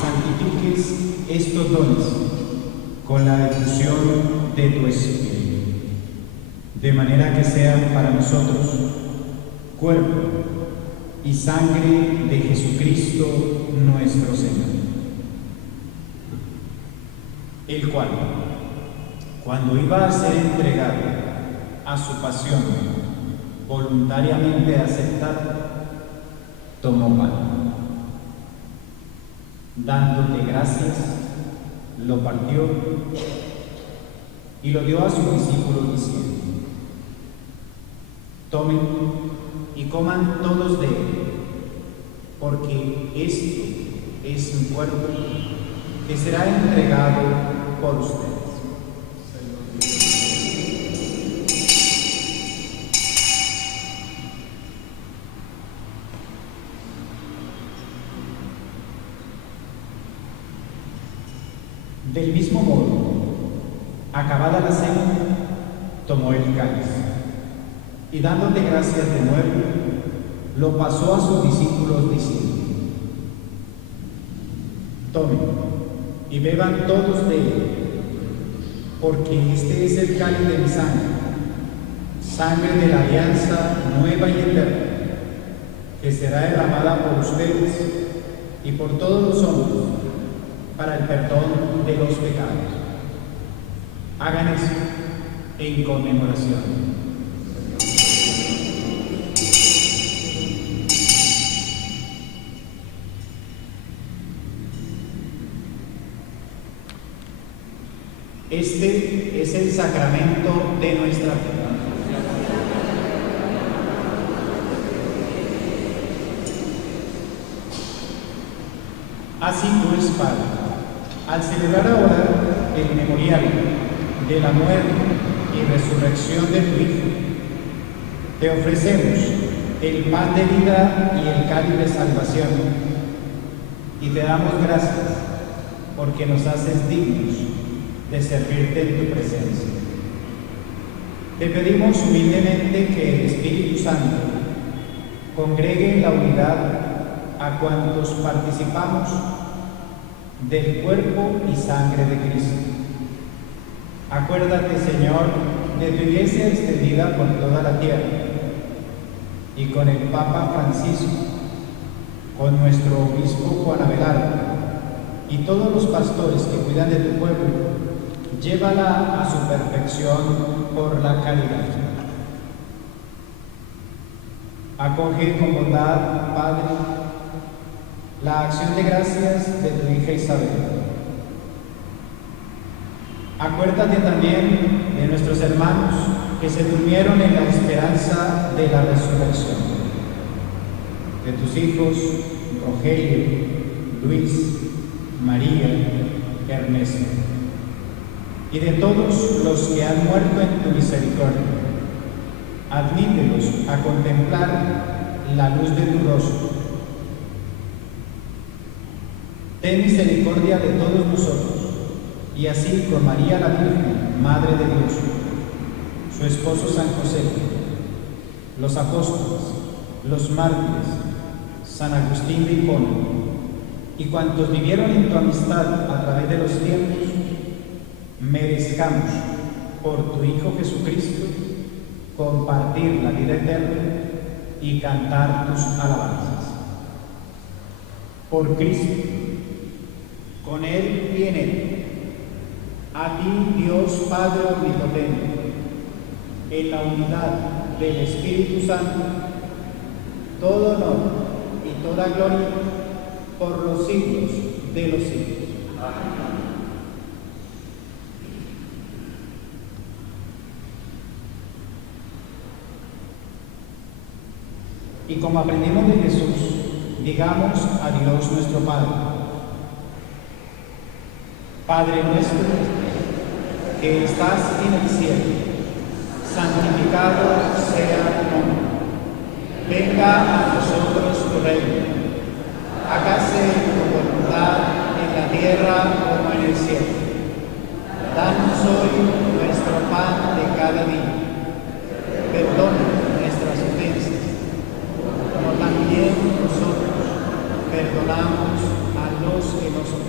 santifiques estos dones con la efusión de tu Espíritu, de manera que sean para nosotros cuerpo y sangre de Jesucristo nuestro Señor, el cual, cuando iba a ser entregado a su pasión voluntariamente aceptada, tomó pan, dándote gracias, lo partió y lo dio a sus discípulos diciendo: tomen y coman todos de él, porque esto es mi cuerpo que será entregado por ustedes. Del mismo modo, acabada la cena, tomó el cáliz y dándote gracias de nuevo, lo pasó a sus discípulos diciendo: tomen y beban todos de él, porque este es el cáliz de mi sangre, sangre de la alianza nueva y eterna, que será derramada por ustedes y por todos los hombres para el perdón de los pecados. Hagan eso en conmemoración. Este es el sacramento de nuestra fe. Así pues, Padre, al celebrar ahora el memorial de la muerte y resurrección de tu Hijo, te ofrecemos el pan de vida y el cáliz de salvación, y te damos gracias porque nos haces dignos de servirte en tu presencia. Te pedimos humildemente que el Espíritu Santo congregue en la unidad a cuantos participamos del cuerpo y sangre de Cristo. Acuérdate, Señor, de tu Iglesia extendida por toda la tierra, y con el Papa Francisco, con nuestro obispo Juan Abelardo, y todos los pastores que cuidan de tu pueblo, llévala a su perfección por la caridad. Acoge con bondad, Padre, la acción de gracias de tu hija Isabel. Acuérdate también de nuestros hermanos que se durmieron en la esperanza de la resurrección, de tus hijos Rogelio, Luis, María, Ernesto, y de todos los que han muerto en tu misericordia. Admítelos a contemplar la luz de tu rostro. Ten misericordia de todos nosotros, y así con María la Virgen, Madre de Dios, su esposo San José, los apóstoles, los mártires, San Agustín de Hipona, y cuantos vivieron en tu amistad a través de los tiempos, merezcamos, por tu Hijo Jesucristo, compartir la vida eterna y cantar tus alabanzas. Por Cristo, con Él y en Él, a ti, Dios Padre Omnipotente, en la unidad del Espíritu Santo, todo honor y toda gloria por los siglos de los siglos. Amén. Y como aprendimos de Jesús, digamos a Dios nuestro Padre: Padre nuestro, que estás en el cielo, santificado sea tu nombre. Venga a nosotros tu reino. Hágase tu voluntad en la tierra como en el cielo. Danos hoy nuestro pan de cada día. Perdona nuestras ofensas, como también nosotros perdonamos a los que nos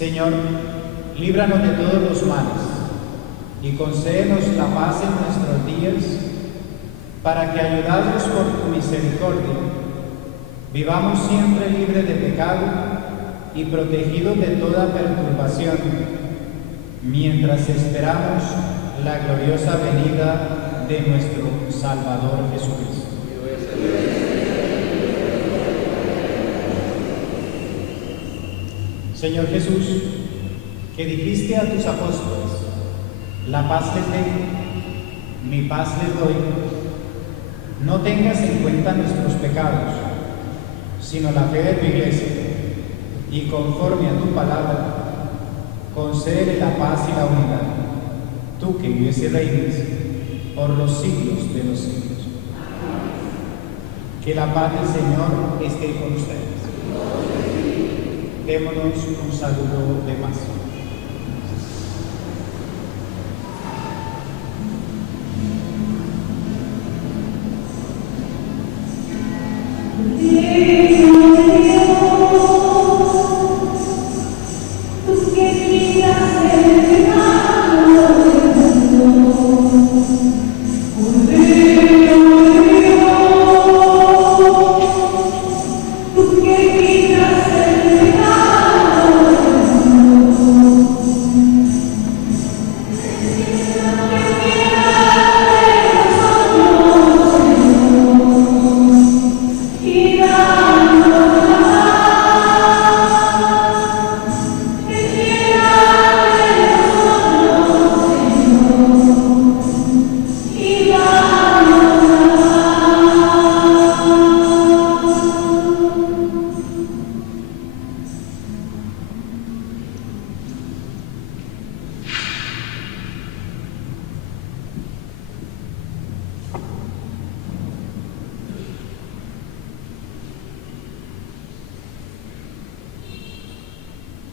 Señor, líbranos de todos los males y concédenos la paz en nuestros días, para que, ayudados por tu misericordia, vivamos siempre libres de pecado y protegidos de toda perturbación, mientras esperamos la gloriosa venida de nuestro Salvador Jesucristo. Señor Jesús, que dijiste a tus apóstoles: la paz les dejo, mi paz les doy. No tengas en cuenta nuestros pecados, sino la fe de tu Iglesia, y conforme a tu palabra, concédele la paz y la unidad, tú que vives y reinas por los siglos de los siglos. Que la paz del Señor esté con ustedes. Démonos un saludo de paz.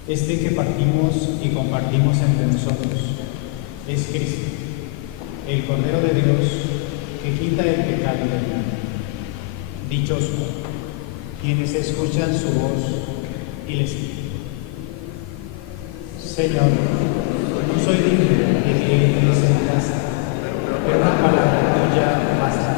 Este que partimos y compartimos entre nosotros es Cristo, el Cordero de Dios que quita el pecado del mundo. Dichosos quienes escuchan su voz y le siguen. Señor, no soy digno de que entres en mi casa, pero una palabra tuya basta.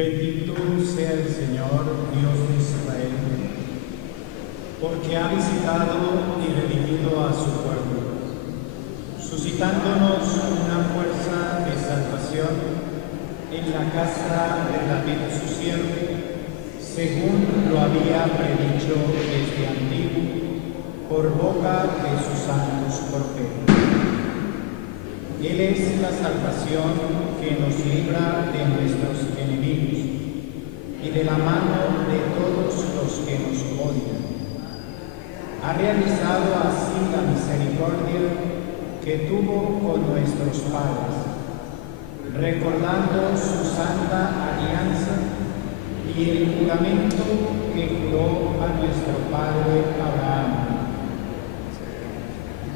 Bendito sea el Señor, Dios de Israel, porque ha visitado y redimido a su pueblo, suscitándonos una fuerza de salvación en la casa de David su siervo, según lo había predicho desde antiguo, por boca de sus santos profetas. Él es la salvación que nos libra de nuestros enemigos y de la mano de todos los que nos odian. Ha realizado así la misericordia que tuvo con nuestros padres, recordando su santa alianza y el juramento que juró a nuestro padre Abraham,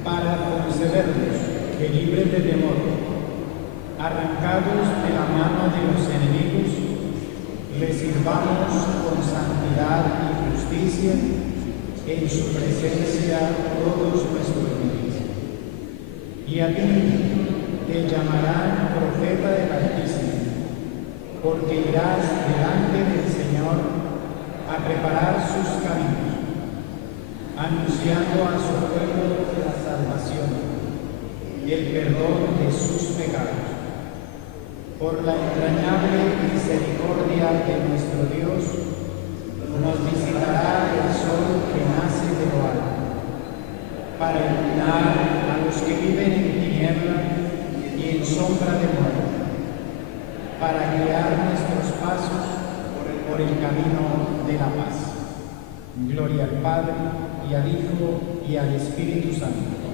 para concedernos que, libres de temor, arrancados de la mano de los enemigos, le sirvamos con santidad y justicia en su presencia todos nuestros días. Y a ti te llamarán profeta del Altísimo, porque irás delante del Señor a preparar sus caminos, anunciando a su pueblo la salvación, el perdón de sus pecados. Por la entrañable misericordia de nuestro Dios, nos visitará el sol que nace de lo alto, para iluminar a los que viven en tiniebla y en sombra de muerte, para guiar nuestros pasos por el camino de la paz. Gloria al Padre, y al Hijo, y al Espíritu Santo.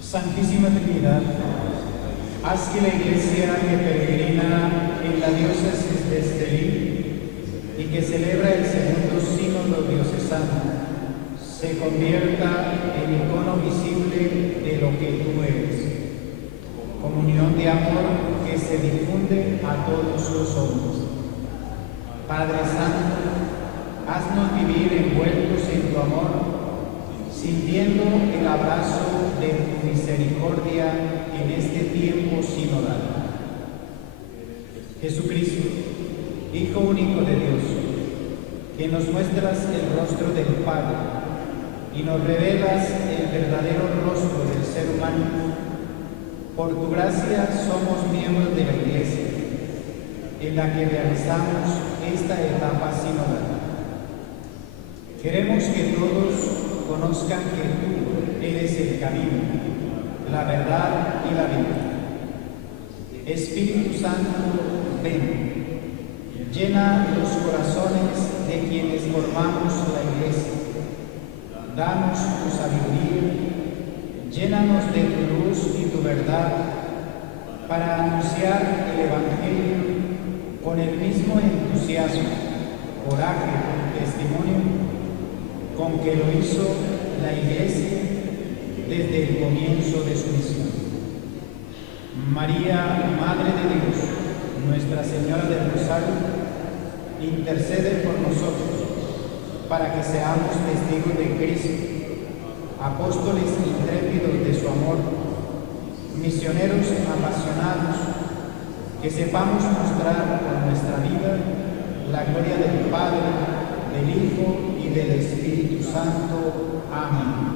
Santísima Trinidad, haz que la Iglesia que peregrina en la diócesis de Estelí y que celebra el segundo sínodo diocesano se convierta en icono visible de lo que tú eres, comunión de amor que se difunde a todos los hombres. Padre Santo, haznos vivir envueltos en tu amor, sintiendo el abrazo de tu misericordia en este tiempo sinodal. Jesucristo, Hijo único de Dios, que nos muestras el rostro del Padre y nos revelas el verdadero rostro del ser humano, por tu gracia somos miembros de la Iglesia, en la que realizamos esta etapa sinodal. Queremos que todos conozcan que tú eres el camino, la verdad y la vida. Espíritu Santo, ven, llena los corazones de quienes formamos la Iglesia. Danos tu sabiduría, llénanos de tu luz y tu verdad, para anunciar el Evangelio con el mismo entusiasmo, coraje y testimonio con que lo hizo la Iglesia desde el comienzo de su misión. María, Madre de Dios, Nuestra Señora del Rosario, intercede por nosotros para que seamos testigos de Cristo, apóstoles intrépidos de su amor, misioneros apasionados, que sepamos mostrar con nuestra vida la gloria del Padre, del Hijo y del Espíritu Santo. Amén.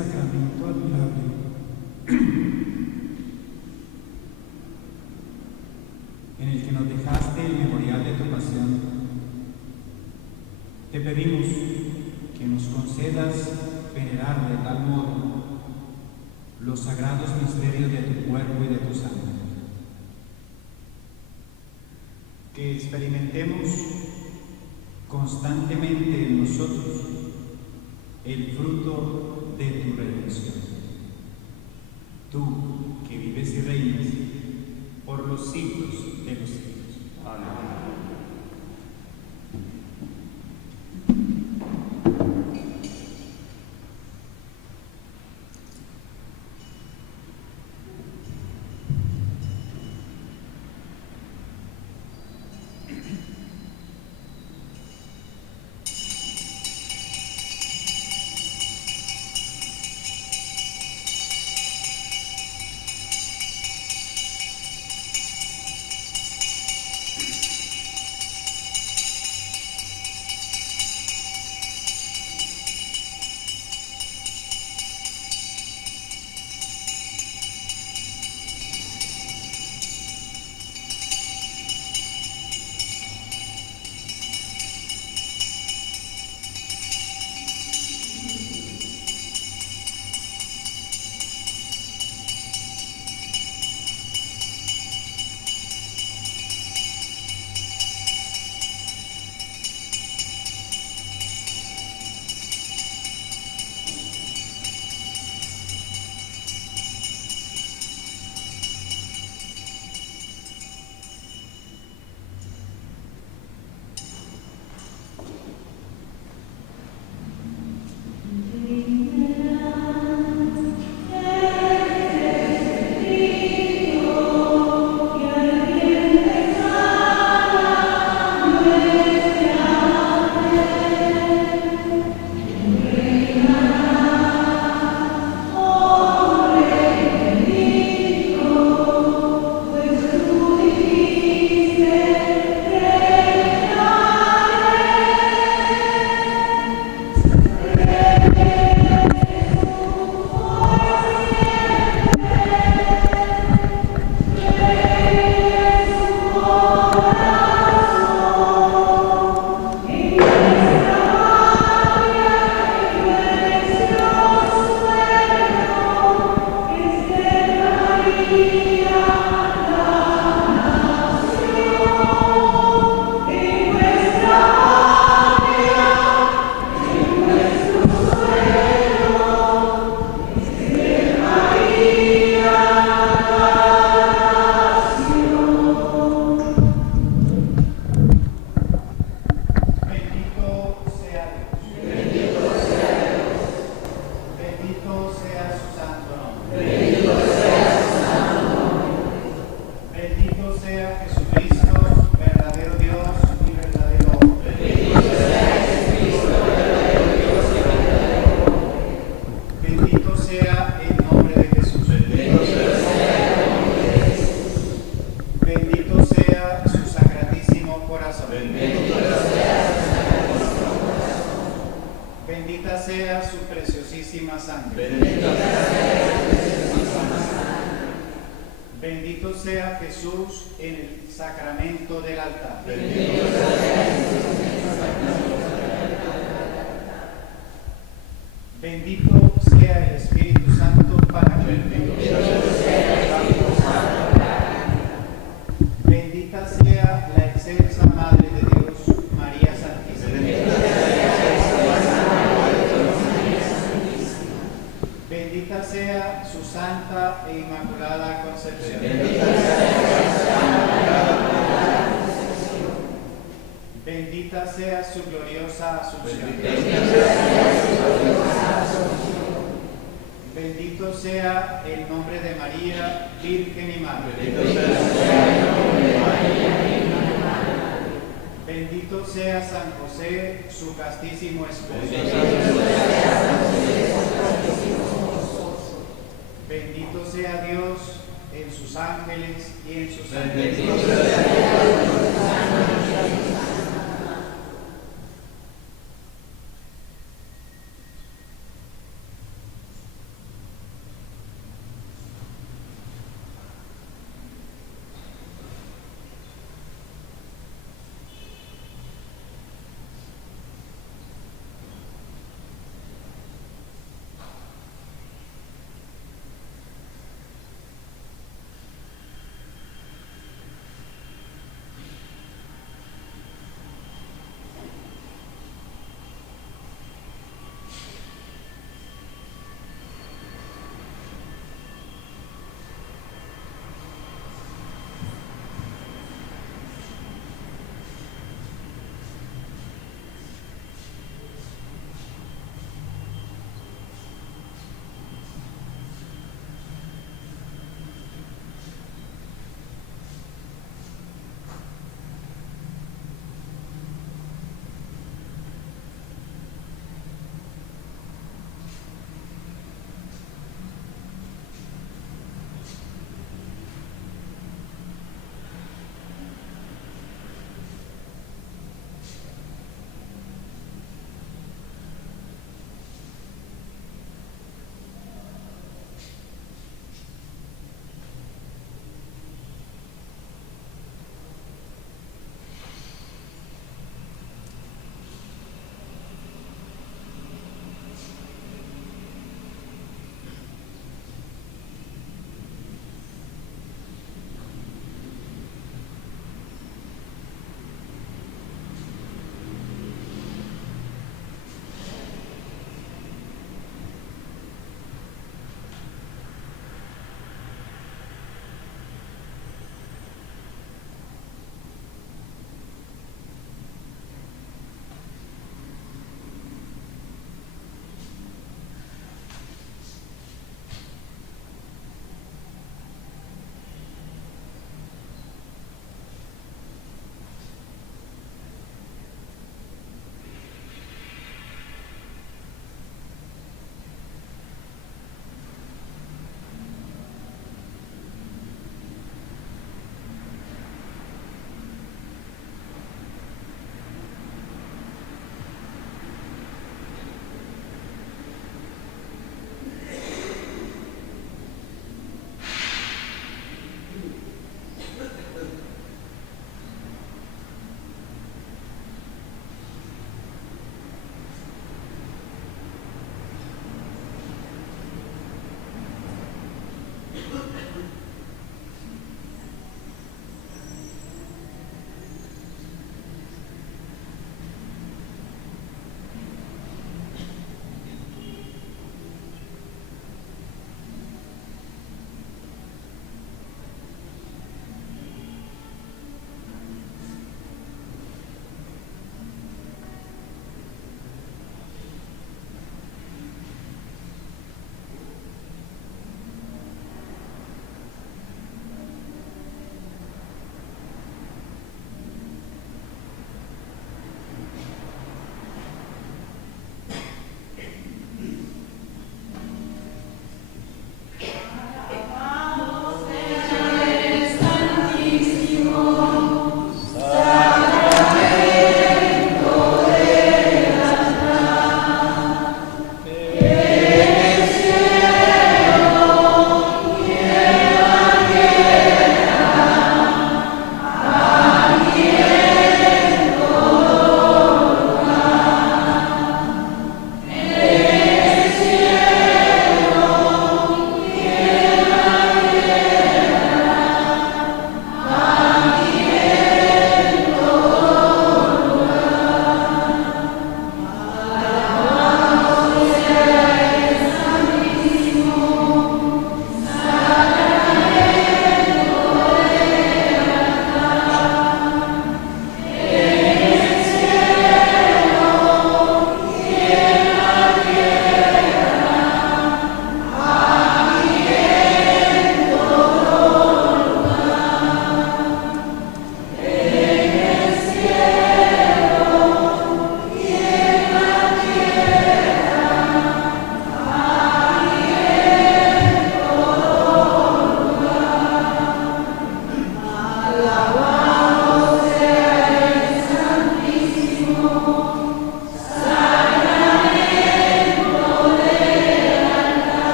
sacramento admirable. En el que nos dejaste el memorial de tu pasión, te pedimos que nos concedas venerar de tal modo los sagrados misterios de tu cuerpo y de tu sangre, que experimentemos constantemente en nosotros el fruto de tu redención. Tú que vives y reinas por los siglos de los siglos. Amén. Bendito sea Jesús en el sacramento del altar. Bendito sea el Espíritu Santo para Bendita sea la excelsa Madre de Dios, María Santísima. Bendita sea su santa e inmaculada concepción. Bendita sea su gloriosa asunción. Bendito sea el nombre de María, Virgen y Madre. Bendito sea San José, su castísimo esposo. Bendito sea Dios en sus ángeles y en sus ángeles.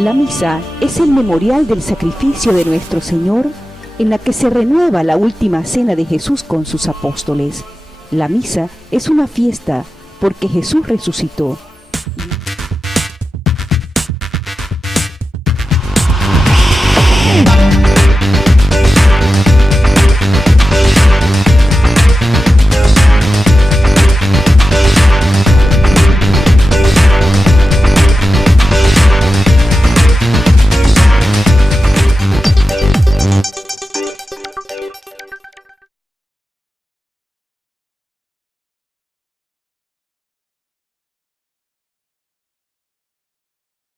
La misa es el memorial del sacrificio de nuestro Señor, en la que se renueva la última cena de Jesús con sus apóstoles. La misa es una fiesta porque Jesús resucitó.